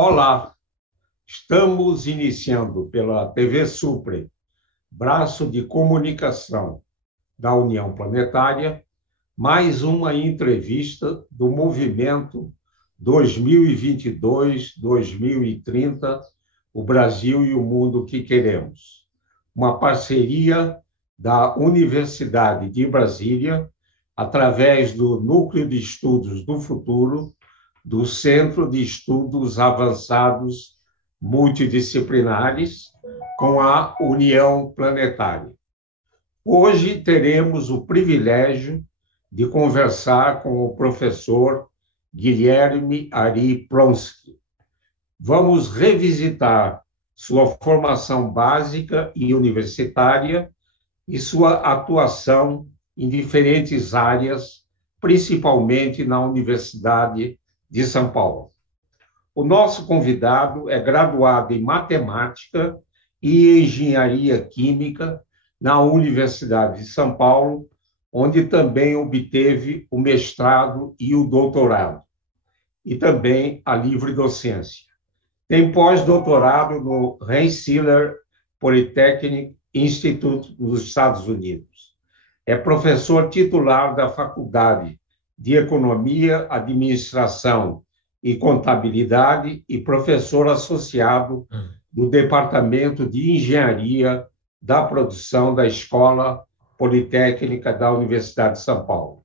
Olá, estamos iniciando pela TV Supre, braço de comunicação da União Planetária, mais uma entrevista do movimento 2022-2030, o Brasil e o mundo que queremos. Uma parceria da Universidade de Brasília, através do Núcleo de Estudos do Futuro, do Centro de Estudos Avançados Multidisciplinares, com a União Planetária. Hoje teremos o privilégio de conversar com o professor Guilherme Ari Pronsky. Vamos revisitar sua formação básica e universitária e sua atuação em diferentes áreas, principalmente na Universidade de São Paulo. O nosso convidado é graduado em Matemática e Engenharia Química na Universidade de São Paulo, onde também obteve o mestrado e o doutorado, e também a livre docência. Tem pós-doutorado no Rensselaer Polytechnic Institute nos Estados Unidos. É professor titular da Faculdade de Economia, Administração e Contabilidade e professor associado do Departamento de Engenharia da Produção da Escola Politécnica da Universidade de São Paulo.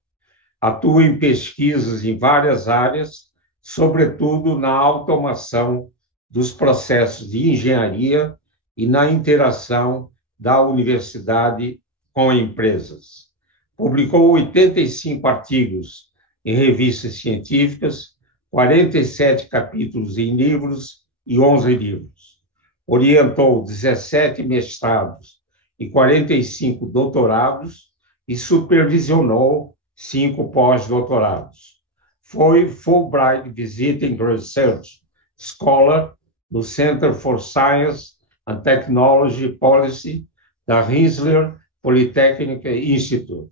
Atua em pesquisas em várias áreas, sobretudo na automação dos processos de engenharia e na interação da universidade com empresas. Publicou 85 artigos em revistas científicas, 47 capítulos em livros e 11 livros. Orientou 17 mestrados e 45 doutorados e supervisionou 5 pós-doutorados. Foi Fulbright Visiting Research Scholar no Center for Science and Technology Policy da Rensselaer Polytechnic Institute,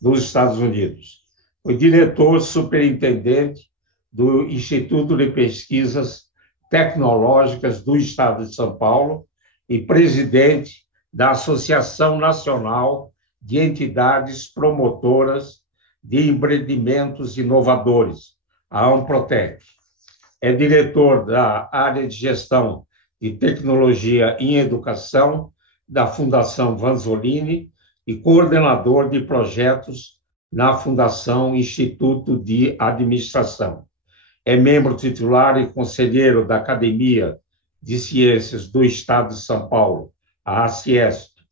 nos Estados Unidos. Foi diretor superintendente do Instituto de Pesquisas Tecnológicas do Estado de São Paulo e presidente da Associação Nacional de Entidades Promotoras de Empreendimentos Inovadores, a AMPROTEC. É diretor da área de gestão de tecnologia em educação da Fundação Vanzolini e coordenador de projetos na Fundação Instituto de Administração. É membro titular e conselheiro da Academia de Ciências do Estado de São Paulo, a ACIESP.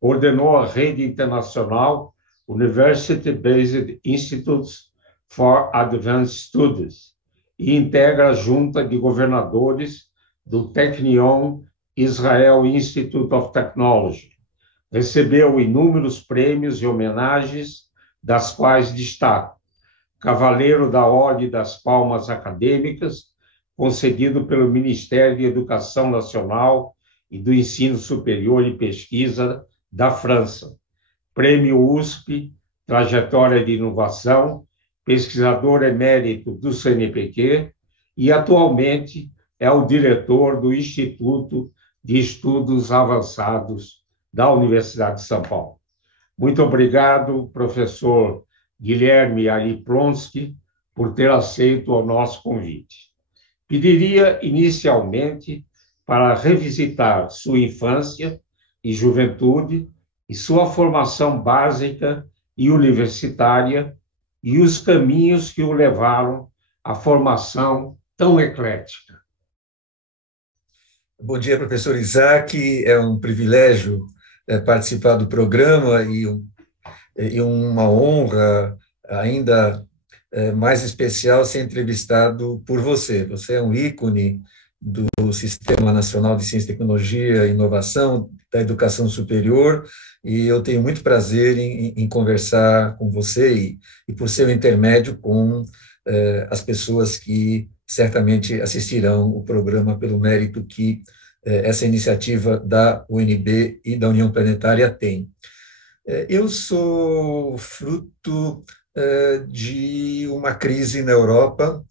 Coordenou a rede internacional University-Based Institutes for Advanced Studies e integra a junta de governadores do Technion Israel Institute of Technology. Recebeu inúmeros prêmios e homenagens, das quais destaco Cavaleiro da Ordem das Palmas Acadêmicas, concedido pelo Ministério de Educação Nacional e do Ensino Superior e Pesquisa da França. Prêmio USP, Trajetória de Inovação, pesquisador emérito do CNPq e, atualmente, é o diretor do Instituto de Estudos Avançados da Universidade de São Paulo. Muito obrigado, professor Guilherme Ari Pronsky, por ter aceito o nosso convite. Pediria, inicialmente, para revisitar sua infância e juventude e sua formação básica e universitária e os caminhos que o levaram à formação tão eclética. Bom dia, professor Isaac. É um privilégio participar do programa e uma honra ainda mais especial ser entrevistado por você. Você é um ícone do Sistema Nacional de Ciência, Tecnologia e Inovação, da educação superior, e eu tenho muito prazer em conversar com você e por seu intermédio com as pessoas que certamente assistirão o programa pelo mérito que essa iniciativa da UNB e da União Planetária tem. Eu sou fruto de uma crise na Europa,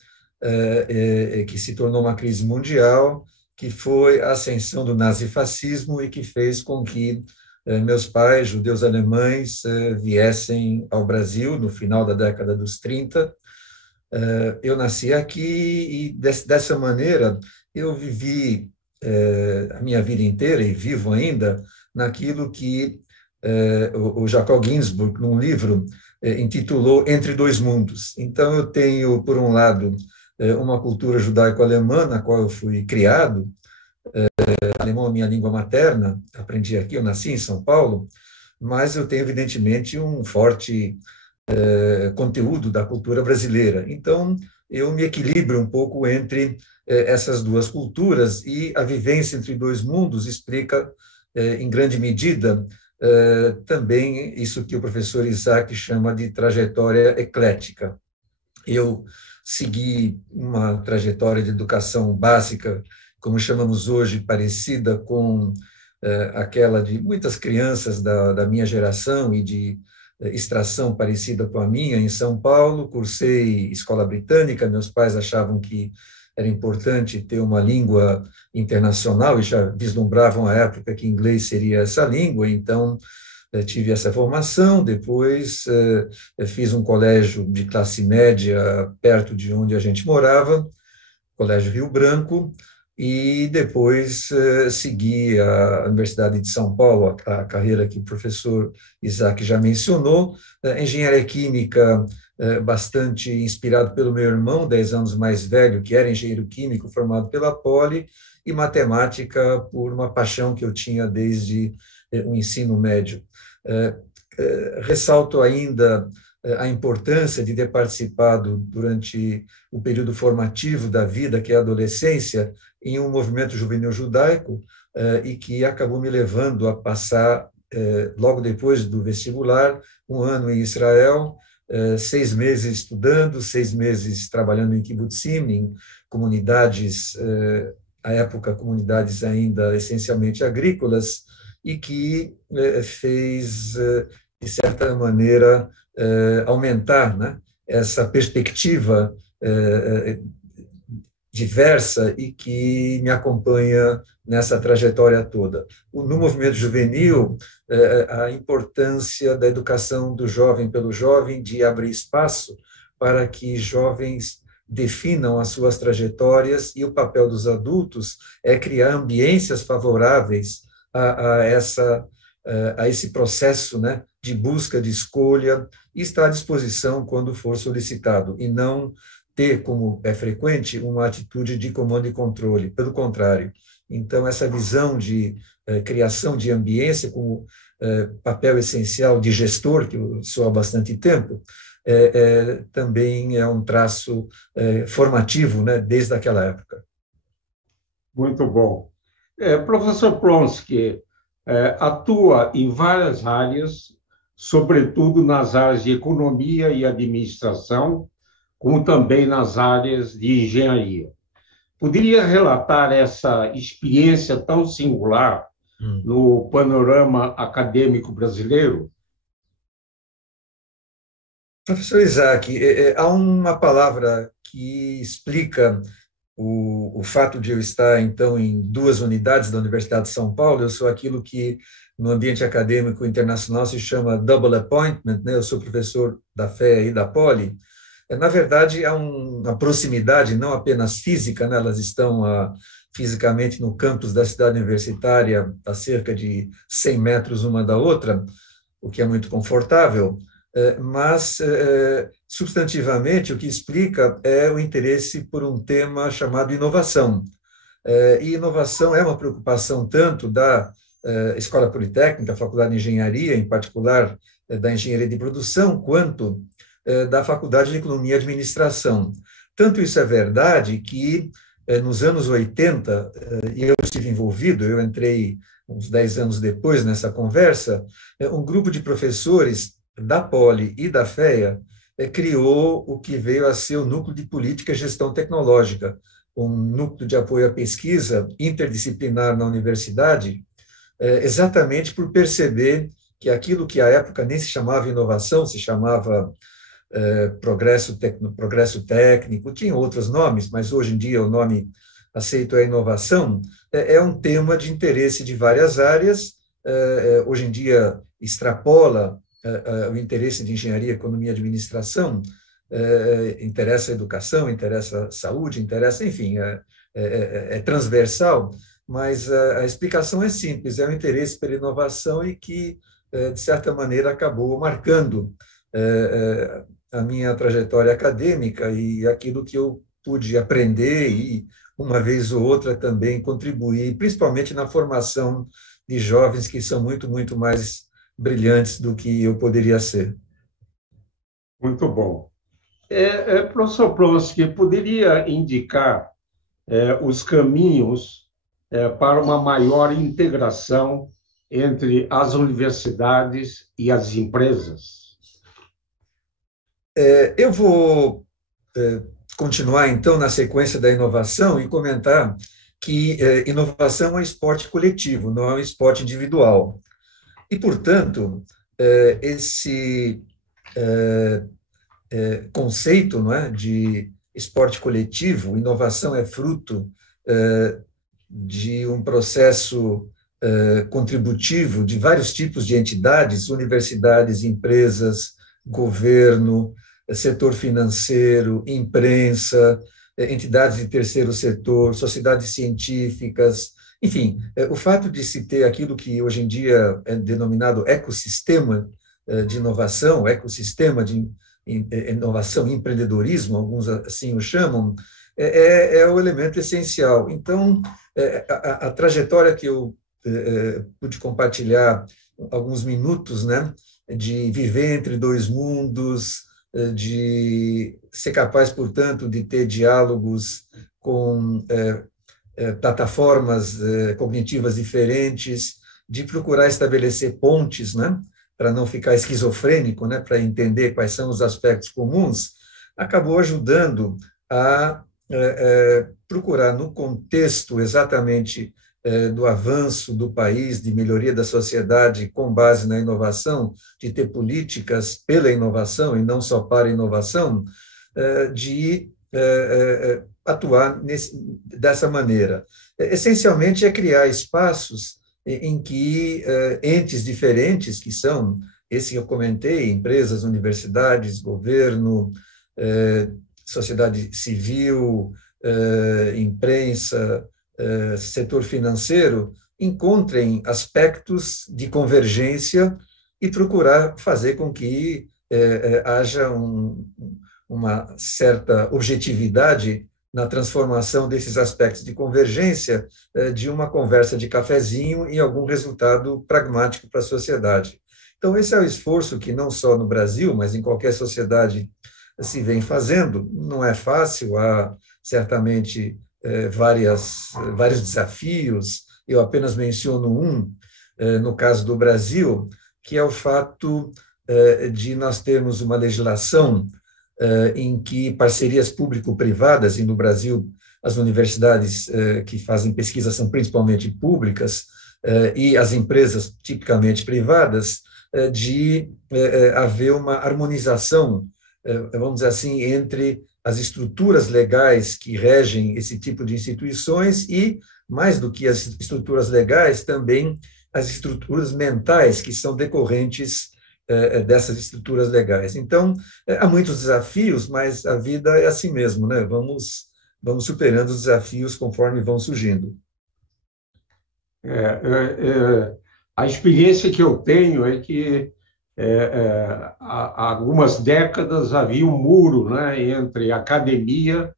que se tornou uma crise mundial, que foi a ascensão do nazifascismo e que fez com que meus pais, judeus alemães, viessem ao Brasil no final da década dos 30. Eu nasci aqui e, dessa maneira, eu vivi a minha vida inteira, e vivo ainda, naquilo que o Jacob Ginsburg, num livro, intitulou Entre Dois Mundos. Então, eu tenho, por um lado, uma cultura judaico-alemã, na qual eu fui criado. Alemão é minha língua materna, aprendi aqui, eu nasci em São Paulo, mas eu tenho, evidentemente, um forte conteúdo da cultura brasileira. Então, eu me equilibro um pouco entre essas duas culturas, e a vivência entre dois mundos explica, em grande medida, também isso que o professor Isaac chama de trajetória eclética. Eu segui uma trajetória de educação básica, como chamamos hoje, parecida com aquela de muitas crianças da minha geração e de extração parecida com a minha, em São Paulo. Cursei escola britânica, meus pais achavam que era importante ter uma língua internacional e já vislumbravam a época que inglês seria essa língua, então tive essa formação. Depois fiz um colégio de classe média perto de onde a gente morava, Colégio Rio Branco, e depois segui a Universidade de São Paulo, a carreira que o professor Isaac já mencionou, engenharia química, bastante inspirado pelo meu irmão, 10 anos mais velho, que era engenheiro químico formado pela Poli, e matemática por uma paixão que eu tinha desde o ensino médio. Ressalto ainda a importância de ter participado durante o período formativo da vida, que é a adolescência, em um movimento juvenil judaico, e que acabou me levando a passar, logo depois do vestibular, um ano em Israel, 6 meses estudando, 6 meses trabalhando em kibbutzim, em comunidades, à época, comunidades ainda essencialmente agrícolas, e que fez, de certa maneira, aumentar, né, essa perspectiva diversa e que me acompanha nessa trajetória toda. No movimento juvenil, a importância da educação do jovem pelo jovem, de abrir espaço para que jovens definam as suas trajetórias, e o papel dos adultos é criar ambiências favoráveis a esse processo, né, de busca, de escolha, e estar à disposição quando for solicitado, e não ter, como é frequente, uma atitude de comando e controle. Pelo contrário. Então, essa visão de criação de ambiência como papel essencial de gestor, que eu sou há bastante tempo, também é um traço formativo, né, desde aquela época. Muito bom. Professor Plonsky atua em várias áreas, sobretudo nas áreas de economia e administração, como também nas áreas de engenharia. Poderia relatar essa experiência tão singular no panorama acadêmico brasileiro? Professor Isaac, há uma palavra que explica o fato de eu estar, então, em 2 unidades da Universidade de São Paulo. Eu sou aquilo que, no ambiente acadêmico internacional, se chama double appointment, né? Eu sou professor da FEA e da Poli. Na verdade, há uma proximidade, não apenas física, né? Elas estão fisicamente no campus da cidade universitária, a cerca de 100 metros uma da outra, o que é muito confortável, mas, substantivamente, o que explica é o interesse por um tema chamado inovação. E inovação é uma preocupação tanto da Escola Politécnica, Faculdade de Engenharia, em particular da Engenharia de Produção, quanto da Faculdade de Economia e Administração. Tanto isso é verdade que, nos anos 80, e eu estive envolvido, eu entrei uns 10 anos depois nessa conversa, um grupo de professores da Poli e da FEA criou o que veio a ser o Núcleo de Política e Gestão Tecnológica, um núcleo de apoio à pesquisa interdisciplinar na universidade, exatamente por perceber que aquilo que à época nem se chamava inovação, se chamava progresso técnico, tinha outros nomes, mas hoje em dia o nome aceito é inovação, é um tema de interesse de várias áreas, hoje em dia extrapola o interesse de engenharia, economia e administração, interessa a educação, interessa a saúde, interessa, enfim, é transversal, mas a explicação é simples, é o interesse pela inovação e que, de certa maneira, acabou marcando a minha trajetória acadêmica e aquilo que eu pude aprender e, uma vez ou outra, também contribuir, principalmente na formação de jovens que são muito, muito mais brilhantes do que eu poderia ser. Muito bom. Professor Plonsky, poderia indicar os caminhos para uma maior integração entre as universidades e as empresas? Eu vou continuar, então, na sequência da inovação e comentar que inovação é um esporte coletivo, não é um esporte individual. E, portanto, esse conceito, não é, de esporte coletivo, inovação é fruto de um processo contributivo de vários tipos de entidades, universidades, empresas, governo, setor financeiro, imprensa, entidades de terceiro setor, sociedades científicas, enfim, o fato de se ter aquilo que hoje em dia é denominado ecossistema de inovação, ecossistema de inovação e empreendedorismo, alguns assim o chamam, é o elemento essencial. Então, a trajetória que eu pude compartilhar alguns minutos, né, de viver entre dois mundos, de ser capaz, portanto, de ter diálogos com plataformas cognitivas diferentes, de procurar estabelecer pontes, né, para não ficar esquizofrênico, né, para entender quais são os aspectos comuns, acabou ajudando a procurar, no contexto exatamente do avanço do país, de melhoria da sociedade com base na inovação, de ter políticas pela inovação e não só para a inovação, de atuar dessa maneira. Essencialmente é criar espaços em que entes diferentes, que são, esse que eu comentei, empresas, universidades, governo, sociedade civil, imprensa, setor financeiro, encontrem aspectos de convergência e procurar fazer com que haja uma certa objetividade na transformação desses aspectos de convergência de uma conversa de cafezinho em algum resultado pragmático para a sociedade. Então, esse é o esforço que não só no Brasil, mas em qualquer sociedade se vem fazendo. Não é fácil, há certamente vários desafios, eu apenas menciono um, no caso do Brasil, que é o fato de nós termos uma legislação em que parcerias público-privadas, e no Brasil as universidades que fazem pesquisa são principalmente públicas, e as empresas tipicamente privadas, de haver uma harmonização, vamos dizer assim, entre as estruturas legais que regem esse tipo de instituições e, mais do que as estruturas legais, também as estruturas mentais que são decorrentes dessas estruturas legais. Então, há muitos desafios, mas a vida é assim mesmo, né? Vamos superando os desafios conforme vão surgindo. A experiência que eu tenho é que há algumas décadas havia um muro, né, entre a academia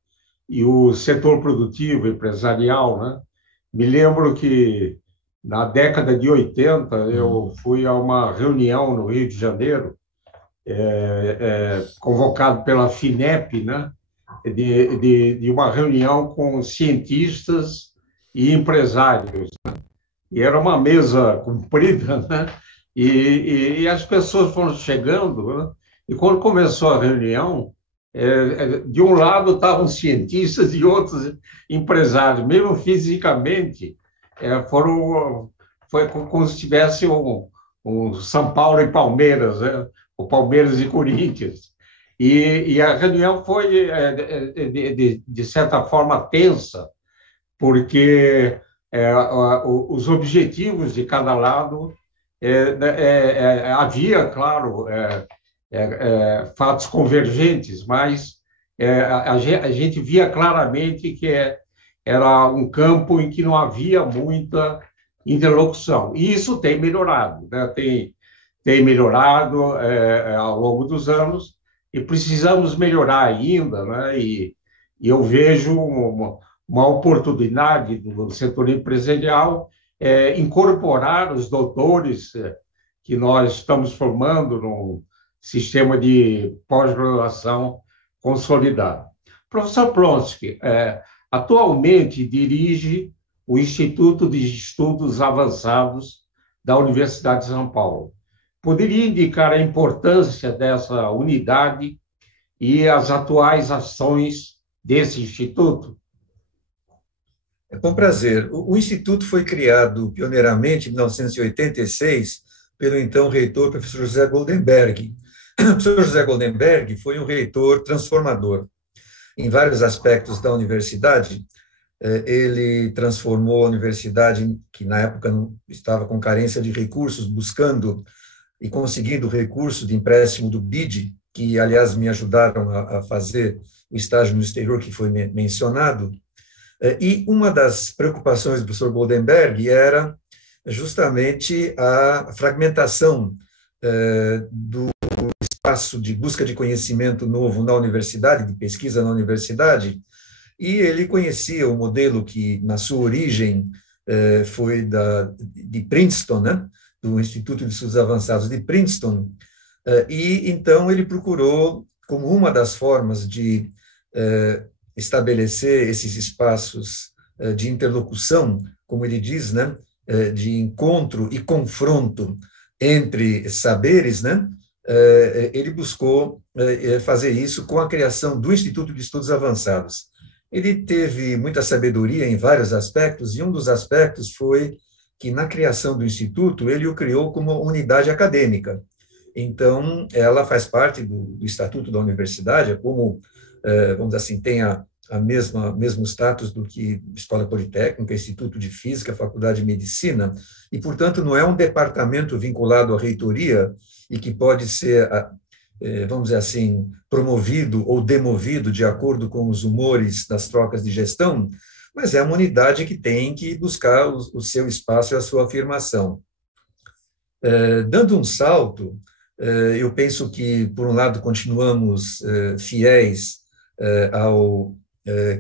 e o setor produtivo, empresarial, né? Me lembro que na década de 80 eu fui a uma reunião no Rio de Janeiro, convocado pela FINEP, né, de uma reunião com cientistas e empresários. E era uma mesa comprida, né? E as pessoas foram chegando, né? E quando começou a reunião, de um lado estavam cientistas e outros empresários, mesmo fisicamente, foi como se tivesse um São Paulo e Palmeiras, né? O Palmeiras e Corinthians. E a reunião foi, de certa forma, tensa, porque os objetivos de cada lado havia, claro, fatos convergentes, mas a gente via claramente que era um campo em que não havia muita interlocução. E isso tem melhorado, né? Tem melhorado ao longo dos anos e precisamos melhorar ainda, né? E eu vejo uma oportunidade do setor empresarial incorporar os doutores que nós estamos formando no sistema de pós-graduação consolidado. Professor Plonsky, atualmente dirige o Instituto de Estudos Avançados da Universidade de São Paulo. Poderia indicar a importância dessa unidade e as atuais ações desse instituto? É com prazer. O Instituto foi criado pioneiramente em 1986 pelo então reitor, professor José Goldenberg. O professor José Goldenberg foi um reitor transformador em vários aspectos da universidade. Ele transformou a universidade, que na época não estava com carência de recursos, buscando e conseguindo recurso de empréstimo do BID, que, aliás, me ajudaram a fazer o estágio no exterior que foi mencionado. E uma das preocupações do professor Goldenberg era justamente a fragmentação do espaço de busca de conhecimento novo na universidade, de pesquisa na universidade, e ele conhecia o modelo que, na sua origem, foi de Princeton, né? Do Instituto de Estudos Avançados de Princeton, e então ele procurou, como uma das formas de estabelecer esses espaços de interlocução, como ele diz, né? De encontro e confronto entre saberes, né? Ele buscou fazer isso com a criação do Instituto de Estudos Avançados. Ele teve muita sabedoria em vários aspectos, e um dos aspectos foi que, na criação do Instituto, ele o criou como unidade acadêmica. Então, ela faz parte do Estatuto da Universidade, é como, vamos dizer assim, tem a mesmo status do que Escola Politécnica, Instituto de Física, Faculdade de Medicina, e, portanto, não é um departamento vinculado à reitoria e que pode ser, vamos dizer assim, promovido ou demovido de acordo com os humores das trocas de gestão, mas é uma unidade que tem que buscar o seu espaço e a sua afirmação. Dando um salto, eu penso que, por um lado, continuamos fiéis ao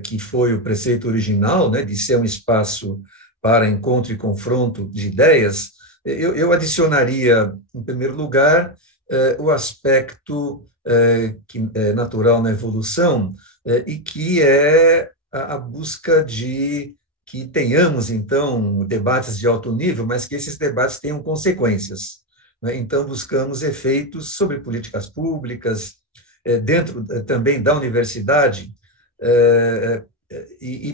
que foi o preceito original, né, de ser um espaço para encontro e confronto de ideias. Eu adicionaria, em primeiro lugar, o aspecto que é natural na evolução e que é a busca de que tenhamos, então, debates de alto nível, mas que esses debates tenham consequências, né? Então, buscamos efeitos sobre políticas públicas, dentro também da universidade,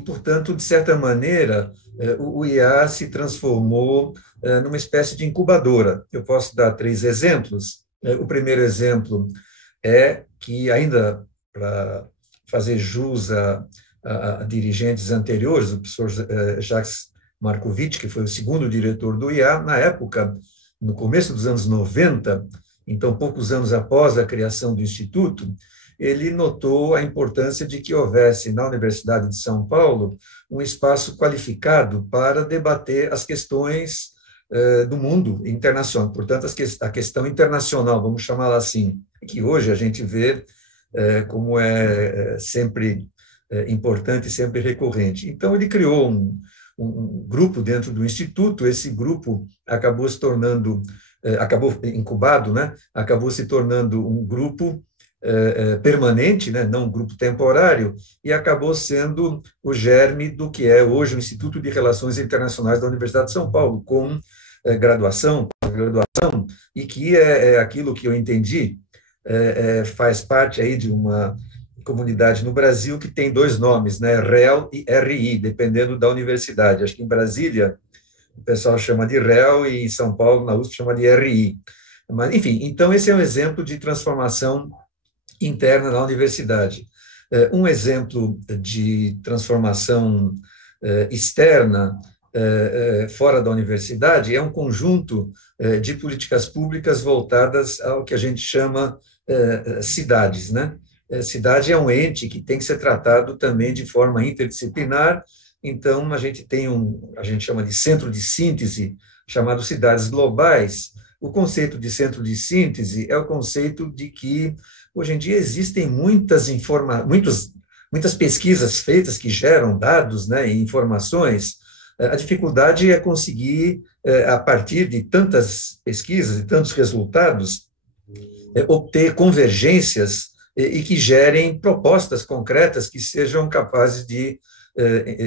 portanto, de certa maneira, o IA se transformou numa espécie de incubadora. Eu posso dar 3 exemplos. O primeiro exemplo é que, ainda para fazer jus a dirigentes anteriores, o professor Jacques Markovitch, que foi o segundo diretor do IA, na época, no começo dos anos 90, então poucos anos após a criação do Instituto, ele notou a importância de que houvesse na Universidade de São Paulo um espaço qualificado para debater as questões do mundo internacional, portanto, a questão internacional, vamos chamá-la assim, que hoje a gente vê como é sempre importante e sempre recorrente. Então, ele criou um grupo dentro do Instituto, esse grupo acabou se tornando, acabou incubado, né? Acabou se tornando um grupo permanente, né? Não um grupo temporário, e acabou sendo o germe do que é hoje o Instituto de Relações Internacionais da Universidade de São Paulo, com graduação, pós-graduação, e que é aquilo que eu entendi, faz parte aí de uma comunidade no Brasil que tem 2 nomes, né, REL e RI, dependendo da universidade. Acho que em Brasília o pessoal chama de REL e em São Paulo, na USP, chama de RI. Mas, enfim, então esse é um exemplo de transformação interna da universidade. Um exemplo de transformação externa fora da universidade é um conjunto de políticas públicas voltadas ao que a gente chama cidades, né? Cidade é um ente que tem que ser tratado também de forma interdisciplinar, então a gente tem a gente chama de centro de síntese, chamado cidades globais. O conceito de centro de síntese é o conceito de que hoje em dia existem muitas pesquisas feitas que geram dados, né, e informações. A dificuldade é conseguir, a partir de tantas pesquisas e tantos resultados, obter convergências e que gerem propostas concretas que sejam capazes de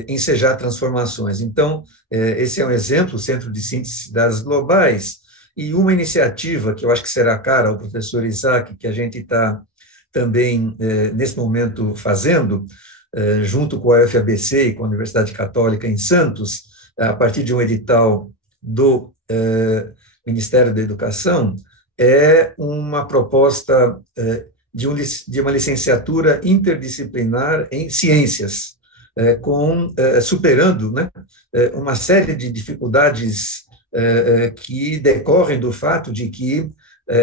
ensejar transformações. Então, esse é um exemplo, o Centro de Síntese de Cidades Globais, e uma iniciativa que eu acho que será cara ao professor Isaac, que a gente está também, nesse momento, fazendo, junto com a UFABC e com a Universidade Católica em Santos, a partir de um edital do Ministério da Educação, é uma proposta de uma licenciatura interdisciplinar em ciências, superando, né, uma série de dificuldades que decorrem do fato de que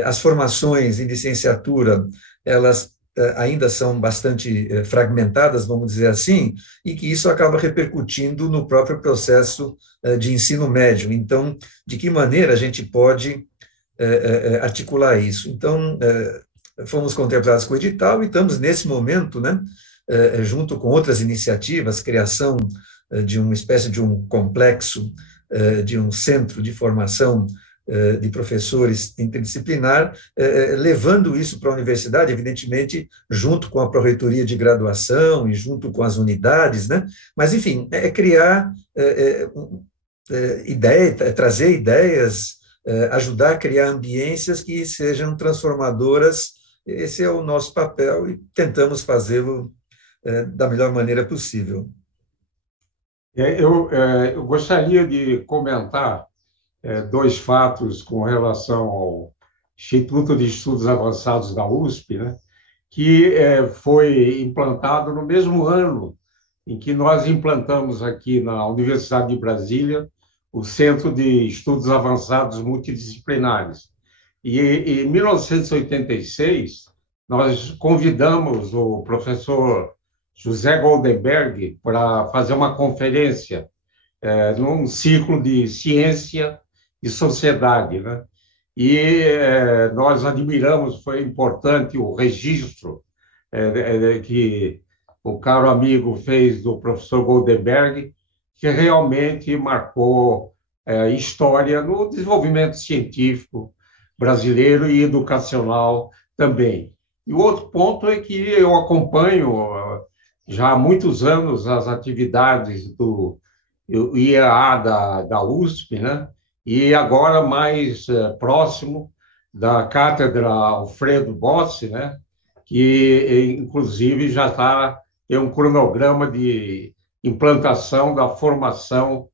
as formações em licenciatura, elas ainda são bastante fragmentadas, vamos dizer assim, e que isso acaba repercutindo no próprio processo de ensino médio. Então, de que maneira a gente pode articular isso? Então, fomos contemplados com o edital e estamos, nesse momento, né, junto com outras iniciativas, criação de uma espécie de um complexo, de um centro de formação de professores interdisciplinar, levando isso para a universidade, evidentemente, junto com a pró-reitoria de graduação e junto com as unidades, né? Mas, enfim, criar trazer ideias, ajudar a criar ambiências que sejam transformadoras. Esse é o nosso papel e tentamos fazê-lo da melhor maneira possível. Eu gostaria de comentar dois fatos com relação ao Instituto de Estudos Avançados da USP, né, que foi implantado no mesmo ano em que nós implantamos aqui na Universidade de Brasília o Centro de Estudos Avançados Multidisciplinares. E em 1986, nós convidamos o professor José Goldenberg para fazer uma conferência num ciclo de ciência e sociedade, né? E nós admiramos, foi importante o registro que o caro amigo fez do professor Goldenberg, que realmente marcou história no desenvolvimento científico brasileiro e educacional também. E o outro ponto é que eu acompanho já há muitos anos as atividades do IAA da USP, né? E agora mais próximo da Cátedra Alfredo Bossi, né? Que inclusive já tem um cronograma de implantação da formação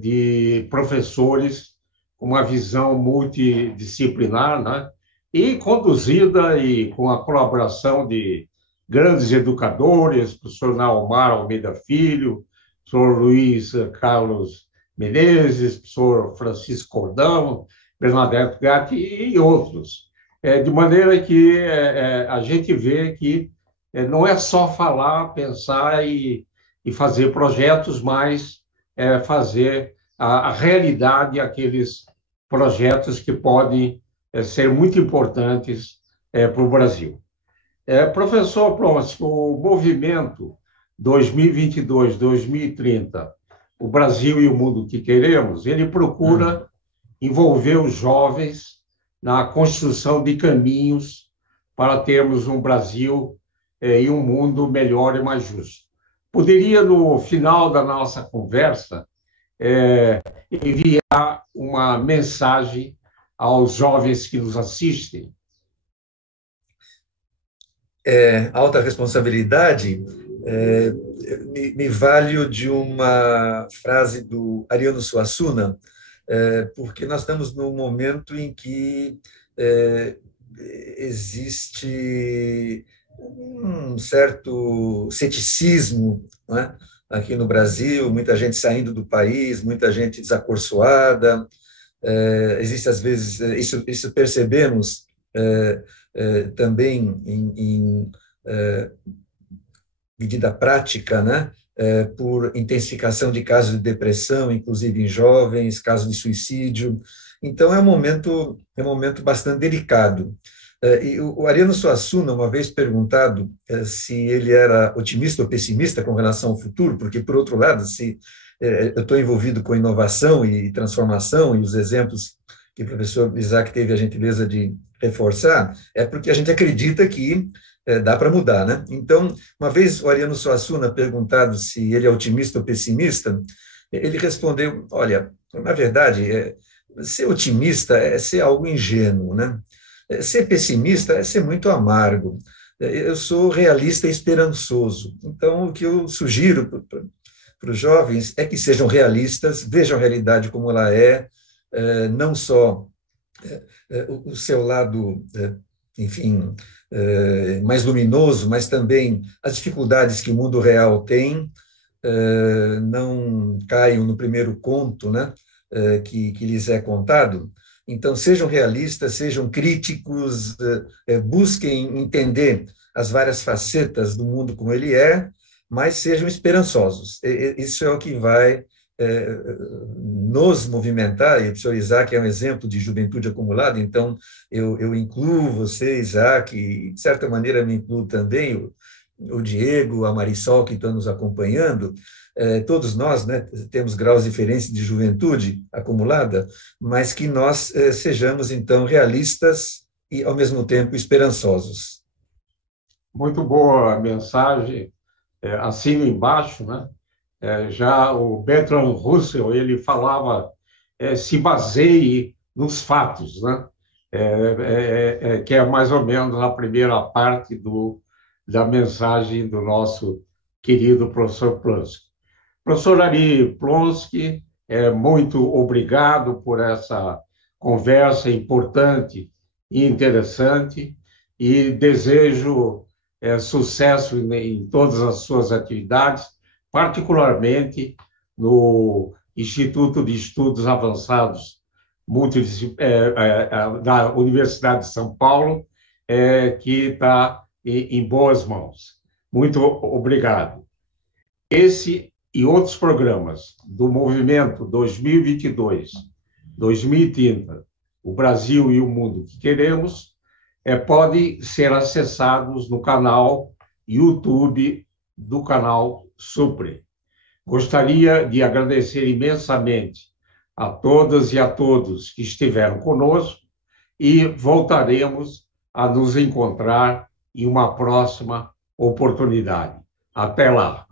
de professores com uma visão multidisciplinar, né? E conduzida e com a colaboração de grandes educadores, professor Naomar Almeida Filho, professor Luiz Carlos Menezes, professor Francisco Cordão, Bernadette Gatti e outros. De maneira que a gente vê que não é só falar, pensar e fazer projetos, mas fazer a realidade aqueles projetos que podem ser muito importantes para o Brasil. Professor Promski, o movimento 2022-2030, o Brasil e o mundo que queremos, ele procura envolver os jovens na construção de caminhos para termos um Brasil e um mundo melhor e mais justo. Poderia, no final da nossa conversa, enviar uma mensagem aos jovens que nos assistem? Alta responsabilidade, me valho de uma frase do Ariano Suassuna, porque nós estamos num momento em que existe um certo ceticismo, né, aqui no Brasil, muita gente saindo do país, muita gente desacorçoada. Existe, às vezes, isso percebemos também em medida prática, né? Por intensificação de casos de depressão, inclusive em jovens, casos de suicídio. Então, é um momento bastante delicado. E o Ariano Suassuna, uma vez perguntado se ele era otimista ou pessimista com relação ao futuro, porque, por outro lado, se eu estou envolvido com inovação e transformação, e os exemplos que o professor Isaac teve a gentileza de reforçar, é porque a gente acredita que dá para mudar, né? Então, uma vez o Ariano Suassuna perguntado se ele é otimista ou pessimista, ele respondeu: olha, na verdade, ser otimista é ser algo ingênuo, né? Ser pessimista é ser muito amargo. Eu sou realista e esperançoso. Então, o que eu sugiro para os jovens é que sejam realistas, vejam a realidade como ela é, não só o seu lado, enfim, mais luminoso, mas também as dificuldades que o mundo real tem, não caiam no primeiro conto, né, que lhes é contado. Então, sejam realistas, sejam críticos, busquem entender as várias facetas do mundo como ele é, mas sejam esperançosos. Isso é o que vai nos movimentar, e o professor Isaac é um exemplo de juventude acumulada, então eu incluo você, Isaac, e de certa maneira me incluo também o Diego, a Marisol, que estão nos acompanhando. Todos nós, né, temos graus diferentes de juventude acumulada, mas que nós sejamos, então, realistas e, ao mesmo tempo, esperançosos. Muito boa a mensagem, assino embaixo, né? Já o Bertrand Russell, ele falava, se baseie nos fatos, né? Que é mais ou menos a primeira parte da mensagem do nosso querido professor Plonsky. Professor Ari Plonsky, muito obrigado por essa conversa importante e interessante, e desejo sucesso em todas as suas atividades, particularmente no Instituto de Estudos Avançados da Universidade de São Paulo, que está em boas mãos. Muito obrigado. Esse e outros programas do Movimento 2022-2030, o Brasil e o Mundo que Queremos, podem ser acessados no canal YouTube do canal Supre. Gostaria de agradecer imensamente a todas e a todos que estiveram conosco e voltaremos a nos encontrar em uma próxima oportunidade. Até lá!